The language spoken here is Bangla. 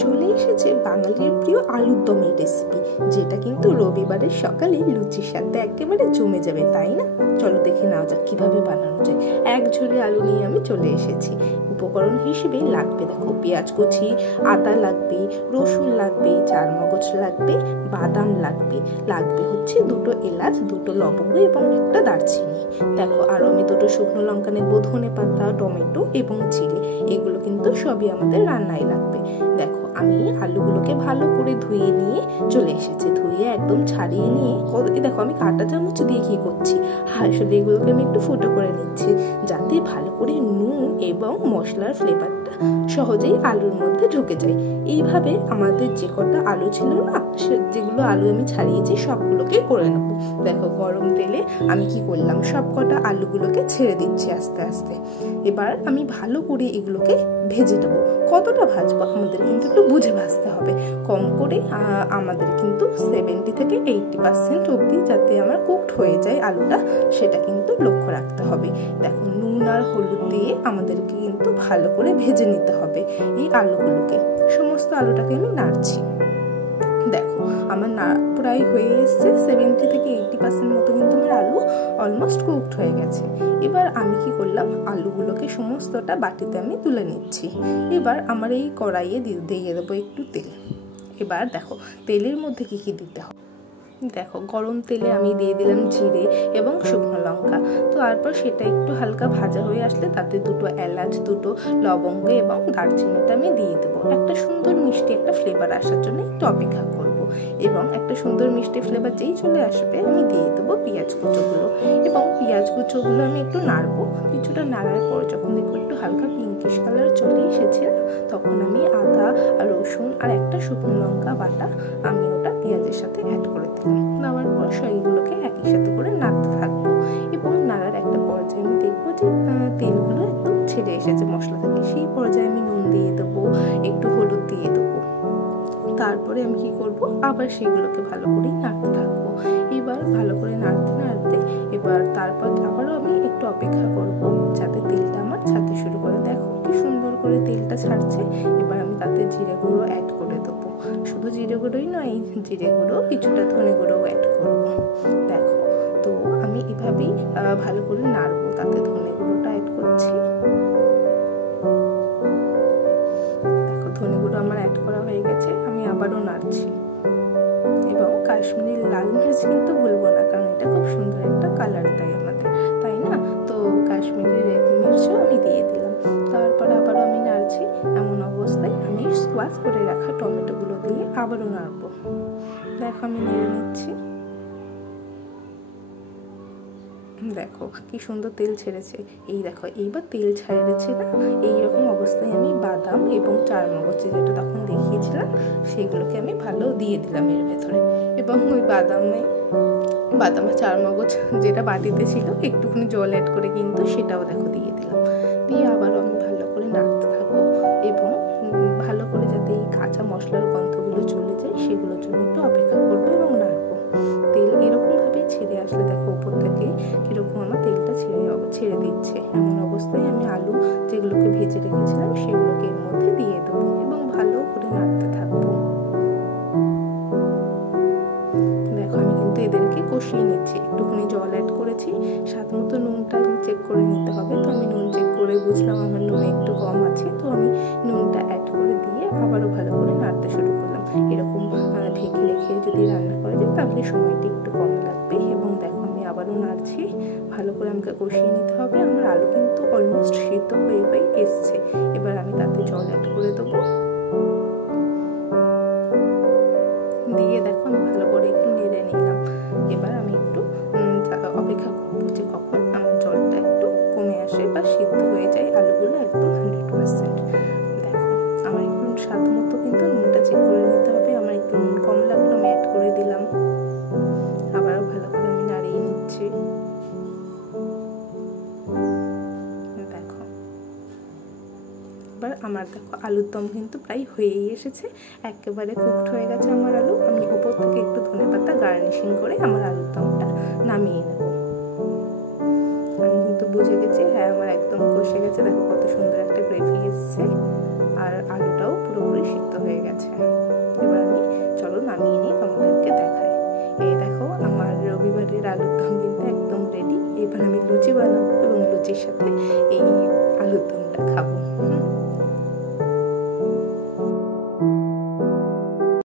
চলে এসেছে বাঙালির প্রিয় আলুর দমের রেসিপি, যেটা কিন্তু রবিবারের সকালে লুচির সাথে একেবারে জমে যাবে, তাই না? চলো দেখে নেওয়া যাক কিভাবে বানানো যায়। এক ঝুড়ি আলু নিয়ে আমি চলে এসেছি। উপকরণ হিসেবে লাগবে দেখো পেঁয়াজ কুচি, আদা লাগবে, রসুন লাগবে, চারমগজ লাগবে, বাদাম লাগবে, লাগবে হচ্ছে দুটো এলাচ, দুটো লবঙ্গ এবং একটা দারচিনি। দেখো আরও আমি দুটো শুকনো লঙ্কা নেব, ধনে পাতা, টমেটো এবং জিরে। এগুলো কিন্তু সবই আমাদের রান্নায় লাগবে। দেখো আমি আলুগুলোকে ভালো করে ধুয়ে নিয়ে চলে এসেছি। ধুয়ে একদম ছাড়িয়ে নিয়ে দেখো আমি কাঁটা চামচ দিয়ে কি করছি, আসলে এগুলোকে আমি একটু ফুটো করে নিচ্ছি, যাতে ভালো করে নুন এবং মশলার ফ্লেভারটা সহজেই আলুর মধ্যে ঢুকে যায়। এইভাবে আমাদের যে কটা আলু ছিল না, যেগুলো আলু আমি ছাড়িয়েছি সবগুলোকে করে নেবো। দেখো গরম তেলে আমি কি করলাম, সব কটা আলুগুলোকে ছেড়ে দিচ্ছি আস্তে আস্তে। এবার আমি ভালো করে এগুলোকে ভেজে দেবো। কতটা ভাজবো আমাদের কিন্তু একটু বুঝে ভাজতে হবে। কম করে আমাদের কিন্তু 70 থেকে 80% অবধি যাতে আমার কুকড হয়ে যায় আলুটা, সেটা কিন্তু লক্ষ্য রাখতে হবে। দেখো নুন আর হলুদ দিয়ে আমাদেরকে কিন্তু ভালো করে ভেজে নিতে হবে এই আলুগুলোকে। সমস্ত আলুটাকে আমি নাড়ছি। দেখো আমার প্রায় হয়ে এসছে, 70 থেকে 80% মতো কিন্তু আমার আলু অলমোস্ট কুকড হয়ে গেছে। এবার আমি কি করলাম, আলুগুলোকে সমস্তটা বাটিতে আমি তুলে নিচ্ছি। এবার আমার এই কড়াইয়ে দিয়ে দেবো একটু তেল। এবার দেখো তেলের মধ্যে কি কি দিতে হবে। দেখো গরম তেলে আমি দিয়ে দিলাম জিরে এবং শুকনো লঙ্কা। তো তারপর সেটা একটু হালকা ভাজা হয়ে আসলে তাতে দুটো এলাচ, দুটো লবঙ্গ এবং দারচিনিটা আমি দিয়ে দেবো। একটা সুন্দর মিষ্টি একটা ফ্লেভার আসার জন্য একটু অপেক্ষা করব। এবং একটা সুন্দর মিষ্টি ফ্লেভার যেই চলে আসবে আমি দিয়ে দেবো পেঁয়াজ কুচোগুলো। এবং পেঁয়াজ কুচোগুলো আমি একটু নাড়বো। কিছুটা নাড়ার পর যখন দেখবো একটু হালকা পিঙ্কিশ কালার চলে এসেছে, তখন আমি আদা আর রসুন আর একটা শুকনো লঙ্কা বাটা আমি ওটা পেঁয়াজের সাথে অ্যাড করে দিলাম। নেওয়ার পর সেইগুলোকে একই সাথে করে নাড়তে থাকবো। এবং নাড়ার একটা পর্যায়ে আমি দেখবো যে তেলগুলো একদম ছেড়ে এসেছে মশলা থেকে। সেই পর্যায়ে আমি নুন দিয়ে দেবো, একটু হলুদ দিয়ে দেবো। তারপরে আমি কি করব, আবার সেগুলোকে ভালো করে নাড়তে থাকবো। এবার ভালো করে নাড়তে নাড়তে এবার তারপর আবারও আমি একটু অপেক্ষা করব যাতে তেলটা আমার ছাড়তে শুরু করে। দেখো কি সুন্দর করে তেলটা ছাড়ছে। এবার আমি তাতে জিরে গুঁড়ো অ্যাড করে দেবো। শুধু জিরে গুঁড়োই নয়, জিরে গুঁড়ো কিছুটা ধনে গুঁড়োও অ্যাড করবো। দেখো তো আমি এভাবেই ভালো করে নাড়বো। তাতে ধনে গুঁড়োটা অ্যাড করছি। দেখো ধনে গুঁড়ো আমার অ্যাড করা হয়ে গেছে। আমি আবারও নাড়ছি। এবং কাশ্মীরি লাল মির্চ কিন্তু ভুলবো না, কারণ এটা খুব সুন্দর একটা কালার দেয় আমাদের, তাই না? তো কাশ্মীরি রেড মির্চও আমি দিয়ে দিলাম। তারপর আবারও আমি নাড়ছি। এমন অবস্থায় আমি স্কোয়াশ করে রাখা টমেটোগুলো দিয়ে আবারও নাড়বো। দেখো আমি নেড়ে নিচ্ছি। দেখো কি সুন্দর তেল ছেড়েছে। এই দেখো এইবার তেল ছেড়েছে না, এইরকম অবস্থায় আমি বাদাম এবং চারমগজ যেটা তখন দেখিয়েছিলাম সেগুলোকে আমি ভালো দিয়ে দিলাম এর ভেতরে। এবং ওই বাদাম চারমগজ যেটা বাটিতে ছিল একটুখানি জল অ্যাড করে কিন্তু সেটাও দেখো দিয়ে দিলাম। দিয়ে আবারও আমি ভালো করে নাড়তে থাকবো। এবং ভালো করে যাতে এই কাঁচা মশলার গন্ধগুলো চলে যায় সেগুলোর জন্য একটু অপেক্ষা করবো এবং নাড়বো। তেল এরকমভাবেই ছেড়ে আসলে দেখো উপর থেকে কিরকম আমার তেলটা ছেড়ে দিচ্ছে। এমন অবস্থায় আমি আলু যেগুলোকে ভেজে রেখেছিলাম সেগুলোকে এর মধ্যে দিয়ে দেবো এবং ভালো করে নাড়তে থাকবো। দেখো আমি কিন্তু এদেরকে কষিয়ে নিচ্ছি। একটুখানি জল অ্যাড করেছি, স্বাদ মতো নুনটা চেক করে নিতে হবে। তো আমি নুন চেক করে বুঝলাম আমার নুন একটু কম আছে, তো আমি নুনটা অ্যাড করে দিয়ে আবারও ভালো করে নাড়তে শুরু করলাম। এরকম ঢেকে রেখে যদি রান্না করা যায় তাহলে সময়টা একটু কম লাগবে। এবং দেখো আমি আবারও নাড়ছি। ভালো করে আমাকে কষিয়ে নিতে হবে। আমার আলু কিন্তু অলমোস্ট সিদ্ধ হয়ে এসছে। এবার আমি তাতে জল অ্যাড করে দেবো। দিয়ে দেখো আমি ভালো করে একটু নেড়ে নিলাম। এবার আমি একটু অপেক্ষা করবো যে কখন আমার জলটা একটু কমে আসে বা সিদ্ধ হয়ে যায় আলুগুলো একদম 100%। দেখো আমার একটু স্বাদ মতো কিন্তু নুনটা চেক করে নিতে হবে। আমার একটু নুন কম লাগলো, আমি অ্যাড করে দিলাম। আবারও ভালো করে আমি নাড়িয়ে নিচ্ছি। দেখো এবার আমার দেখো আলুর দম কিন্তু প্রায় হয়েই এসেছে, একেবারে কুকড হয়ে গেছে আমার আলু। আমি উপর থেকে একটু ধনেপাতা গার্নিশিং করে আমার আলুর দমটা নামিয়ে নেব। আমি কিন্তু বুঝে গেছি, হ্যাঁ আমার একদম কষে গেছে। দেখো কত সুন্দর একটা গ্রেভি এসছে আর আলুটাও পুরোপুরি সিদ্ধ হয়ে গেছে। লুচি বানাবো এবং লুচির সাথে এই আলুর দমটা খাবো।